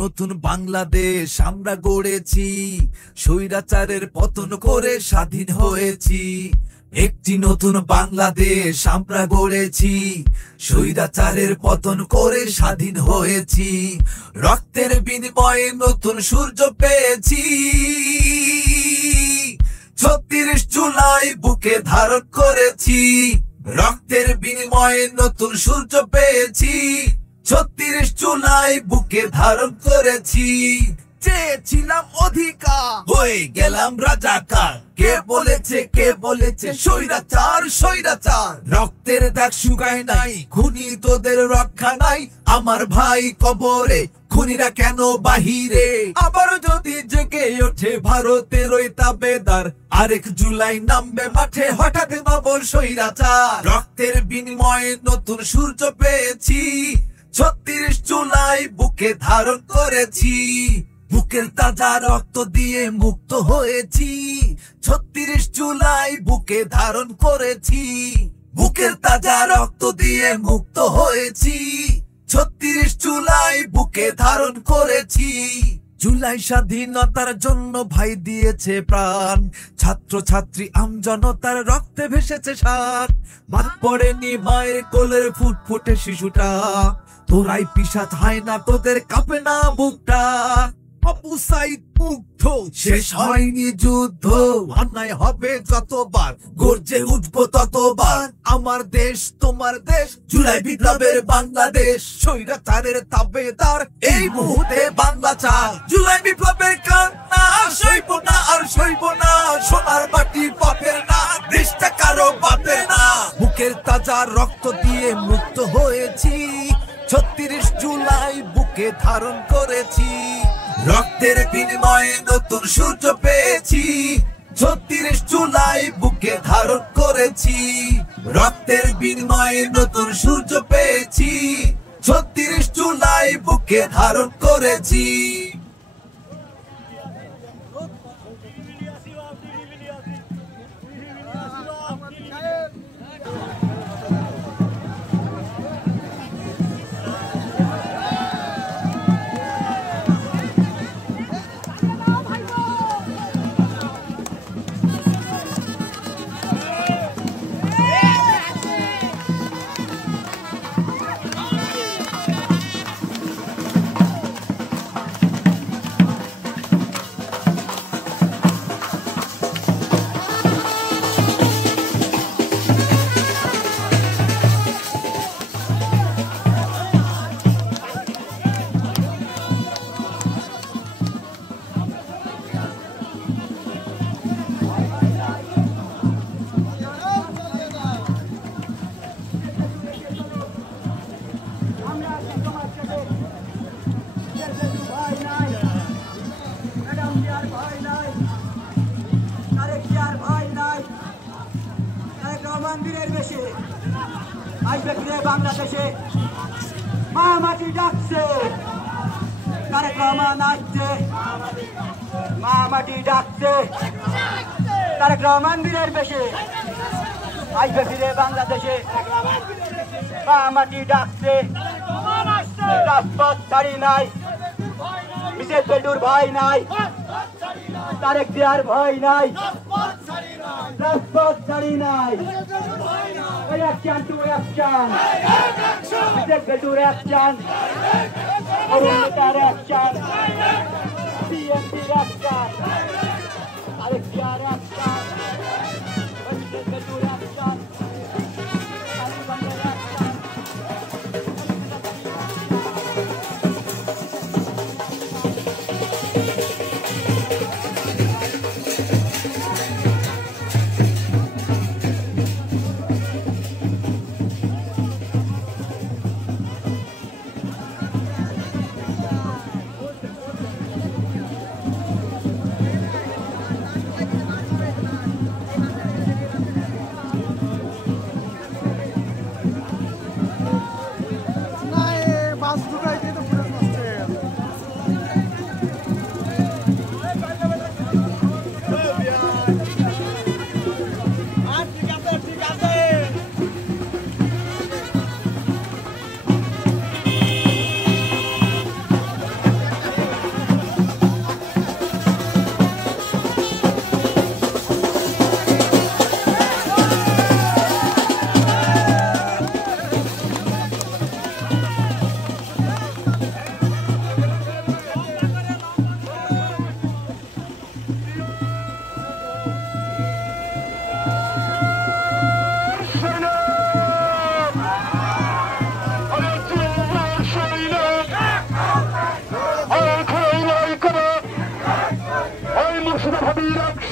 নতুন বাংলাদেশ আমরা গড়েছি, স্বৈরাচারের পতন করে স্বাধীন হয়েছি। একটি নতুন বাংলাদেশ আমরা গড়েছি, স্বৈরাচারের পতন করে স্বাধীন হয়েছি। রক্তের বিনিময়ে নতুন সূর্য পেয়েছি, ৩৬ জুলাই বুকে ধারণ করেছি। রক্তের বিনিময়ে নতুন সূর্য পেয়েছি, ৩৬ জুলাই বুকে ধারণ করেছি। চেয়েছিলাম অধিকার, হয়ে গেলাম রাজাকার। কে বলেছে স্বৈরাচার স্বৈরাচার? রক্তের দাগ শুকায় নাই, খুনি তোদের রক্ষা নাই। আমার ভাই কবরে, খুনিরা কেন বাহিরে? আবার যদি জেগে ওঠে ভারতের ওই তাবেদার, ৮ জুলাই নামবে মাঠে হঠাৎ নব স্বৈরাচার। রক্তের বিনিময়ে নতুন সূর্য পেয়েছি, ৩৬ জুলাই বুকে ধারণ করেছি। বুকের তাজা রক্ত দিয়ে মুক্ত হয়েছি, ৩৬ জুলাই বুকে ধারণ করেছি। বুকের তাজা রক্ত দিয়ে মুক্ত হয়েছি, ৩৬ জুলাই বুকে ধারণ করেছি। জুলাই স্বাধীনতার জন্য ভাই দিয়েছে প্রাণ, ছাত্র ছাত্রী আমজনতার রক্তে ভেসেছে সার। বাদ পড়েনি মায়ের কোলের ফুটফুটে শিশুটা, তোরাই পিশাচ হয় না, তোদের কাঁপে না বুকটা। আবু সাইদ মুগ্ধ, শেষ হয়নি যুদ্ধ, অন্যায় হবে যতবার, গর্জে উঠবো ততবার। আমার দেশ তোমার দেশ, জুলাই বিপ্লবের বাংলাদেশ। স্বৈরাচারের তাবেদার এই মুহূর্তে বাংলা চায়। জুলাই বিপ্লবের কান্না সইব না আর সইব না, সোনার মাটি বাপের না, দেশটা কারো বাপের না। বুকের তাজা রক্ত দিয়ে মুক্ত হয়েছি, ৩৬ জুলাই বুকে ধারণ করেছি। রক্তের বিনিময়ে নতুন সূর্য পেয়েছি, ৩৬ জুলাই বুকে ধারণ করেছি। রক্তের বিনিময়ে নতুন সূর্য পেয়েছি, ৩৬ জুলাই বুকে ধারণ করেছি। মন্দিরের বেশে আসবে ফিরে বাংলাদেশে, মা মাটি ডাকছে, তারেক রহমান আসছে, মা মাটি ডাকছে, তারেক রহমান বীরের বেশে আসবে ফিরে বাংলাদেশে, মা মাটি ডাকছে। রাজপথ ছাড়ি নাই, মিছিল পেটুর ভয় নাই, তারেক জিয়ার ভয় নাই, রাজপথ ছাড়ি নাই। Reaction to reaction, misil to reaction, Orunita reaction, PMP reaction, Tareck Zia reaction, misil to reaction, Taliban reaction.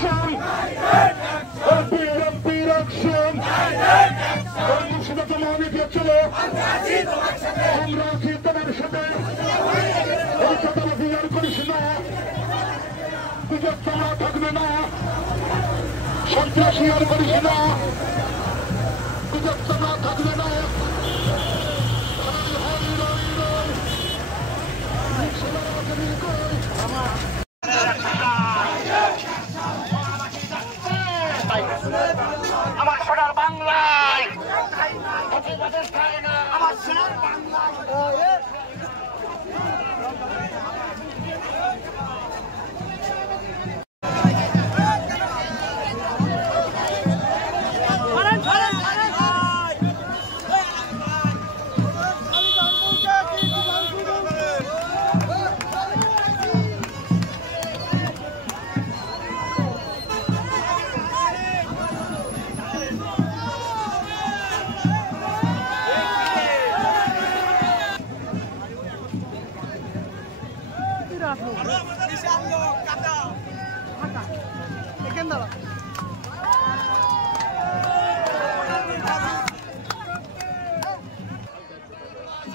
action! বিএনপির action! মুর্শিদাবাদ মহানগর চলো আমরা আছি তোমার সাথে এই চাঁদাবাজি আর করিস না বিজেপি থাকবে না সন্ত্রাসী আর করিস না বিজেপি থাকবে না আমার সোনার বাংলায় আমার সোনার বাংলায়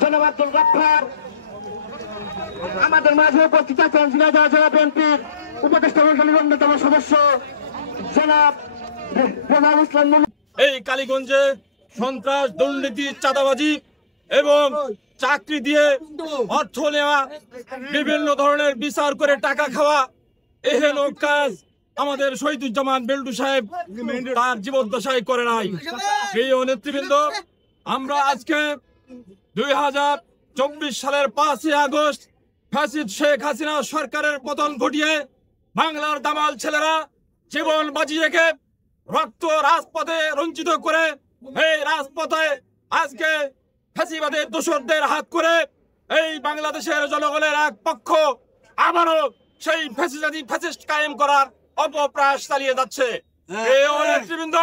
ধন্যবাদ গফফার আমাদের মাঝে উপস্থিত আছেন ঝিনাইদহ জেলা বিএনপির উপদেষ্টা মণ্ডলীর অন্যতম সদস্য জনাব রেজাউল ইসলাম। এই কালীগঞ্জে সন্ত্রাস, দুর্নীতি, চাঁদাবাজি এবং চাকরি দিয়ে অর্থ নেওয়া, বিভিন্ন ধরনের বিচার করে টাকা খাওয়া, এহেন কাজ আমাদের শহীদুজ্জামান বেল্টু সাহেব তার জীবদ্দশায় করে নাই। প্রিয় নেতৃবৃন্দ, আমরা আজকে 2024 সালের 5 আগস্ট ফ্যাসিস্ট শেখ হাসিনা সরকারের পতন ঘটিয়ে বাংলার দামাল ছেলেরা জীবন বাজি রেখে রক্ত রাজপথে রঞ্জিত করে এই রাজপথে আজকে ফ্যাসিবাদের দোসরদের হাত করে এই বাংলাদেশের জনগণের এক পক্ষ আবারও সেই ফ্যাসিস্ট কায়েম করার অপপ্রয়াস চালিয়ে যাচ্ছে। প্রিয় নেতৃবৃন্দ,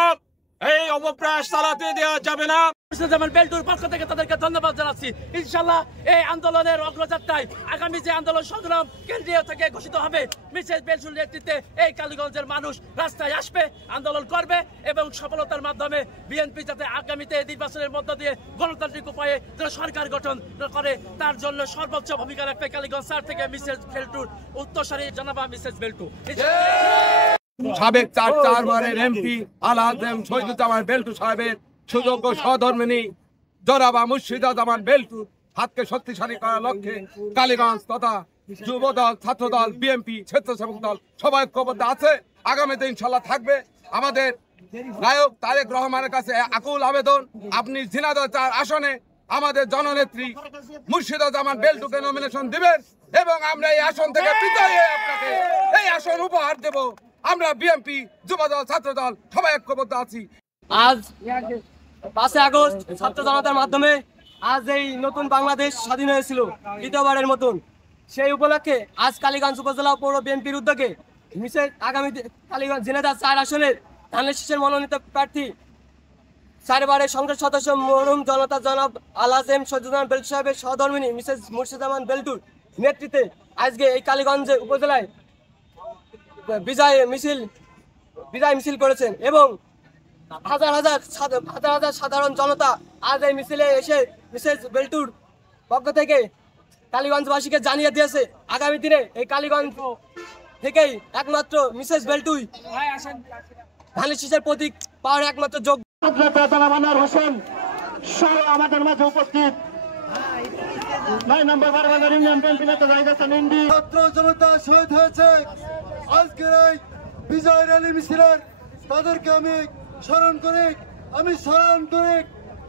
এই অপপ্রয়াস চালাতে দেওয়া যাবে না। মুর্শিদাবাদ বেল্টুর পক্ষ থেকে তাদেরকে ধন্যবাদ জানাচ্ছি। ইনশাআল্লাহ এই আন্দোলনের অগ্রযাত্রায় আগামী যে আন্দোলন সংগ্রাম কেন্দ্রীয় থেকে ঘোষিত হবে, মিসেস বেল্টুর নেতৃত্বে এই কালীগঞ্জের মানুষ রাস্তায় আসবে, আন্দোলন করবে এবং সফলতার মাধ্যমে বিএনপি যাতে আগামীতে নির্বাচনের মধ্য দিয়ে গণতান্ত্রিক উপায়ে সরকার গঠন করে তার জন্য সর্বোচ্চ ভূমিকা রাখবে কালীগঞ্জ স্যার থেকে মিসেস বেল্টুর উত্তরসূরি জনাবা মিসেস বেল্টু। সাবেক চারবারের এমপি আলাদম শহীদুজ্জামান বেল্টু সাহেবের সুযোগ্য সহধর্মিনী জনাবা মুর্শিদাবাদ বেল্টু হাতকে শক্তিশালী করার লক্ষ্যে কালীগঞ্জ তথা যুবদল, ছাত্রদল, বিএনপি, স্বেচ্ছাসেবক দল সবাই ঐক্যবদ্ধ আছে। আগামীতে ইনশাল্লাহ থাকবে। আমাদের নায়ক তারেক রহমানের কাছে আকুল আবেদন, আপনি ঝিনাইদহ 4 আসনে আমাদের জননেত্রী মুর্শিদাবাদ বেল্টুকে নমিনেশন দিবেন এবং আমরা এই আসন থেকে বিজয়ী হয়ে আপনাকে এই আসন উপহার দেব। আমরা বিএনপি, যুবদল, ছাত্রদল সবাই ঐক্যবদ্ধ আছি। আজ 5 আগস্ট ছাত্র জনতার মাধ্যমে আজ এই নতুন বাংলাদেশ স্বাধীন হয়েছিল দ্বিতীয়বারের মতন। সেই উপলক্ষে আজ কালীগঞ্জ উপজেলা পৌর বিএনপির উদ্যোগে আগামী কালীগঞ্জ ঝিনাইদহ 4 আসনের ধানের শীষের মনোনীত প্রার্থী 4 বারের সংসদ সদস্য মরহুম জনতা জনাব আলাজম শহীদুজ্জামান বেল্টু সাহেবের সহধর্মিনী মিসেস মুর্শিদাবাদ বেল্টুর নেতৃত্বে আজকে এই কালীগঞ্জ উপজেলায় বিজয় মিছিল করেছেন এবং হাজার হাজার সাধারণ জনতা আজ এই মিছিলে এসে মিসেস বেল্টুর পক্ষ থেকে কালীগঞ্জবাসীকে জানিয়ে দিয়েছে আগামী দিনে এই কালীগঞ্জ থেকেই একমাত্র মিসেস বেল্টুই ধানের শীষের প্রতীক পাওয়ার একমাত্র যোগ্য। মানার হোসেন সহ আমাদের মাঝে উপস্থিত 9 নম্বর বারবাজার ইউনিয়ন বিএনপি নেতা জাহিদ হাসান ইন্ডি। ছাত্র জনতা শহীদ হয়েছে আজকের এই বিজয় র্যালি মিছিলের, তাদেরকে আমি স্মরণ করি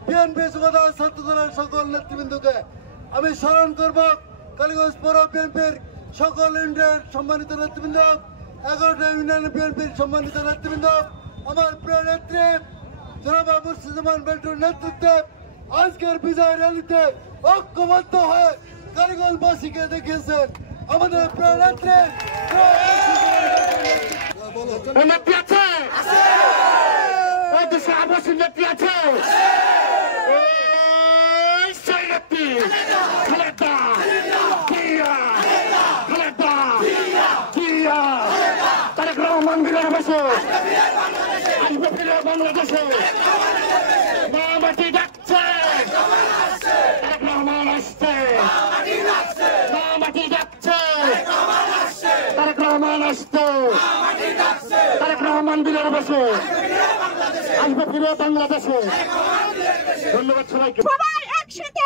বিএনপি যুবদল ছাত্র দলের সকল নেতৃবৃন্দকে আমি স্মরণ করব। কালীগঞ্জ পৌর বিএনপির সকল ইউনিয়নের সম্মানিত নেতৃবৃন্দ, 11টা ইউনিয়ন বিএনপির সম্মানিত নেতৃবৃন্দ, আমার প্রিয় নেত্রী জনাবা মুর্শিদাবাদ বেল্টুর নেতৃত্বে আজকের বিজয় র্যালিতে ঐক্যবদ্ধ হয়ে কালীগঞ্জবাসীকে দেখিয়েছেন আমাদের প্রিয় নেত্রী। নেত্রী আছে, ওই দেশে আবাসী নেত্রী আছে, সেই নেত্রী খালেদা জিয়া, তারেক রহমান বাংলাদেশে আসবে ফিরে বাংলাদেশে মা মাটি ডাকছে তারেক রহমান আসছে মা মাটি ডাকছে তারেক রহমান আসছে তারেক রহমান বিলের বসে আসবে ফিরে বাংলাদেশে ধন্যবাদ সবাইকে সবাই একসাথে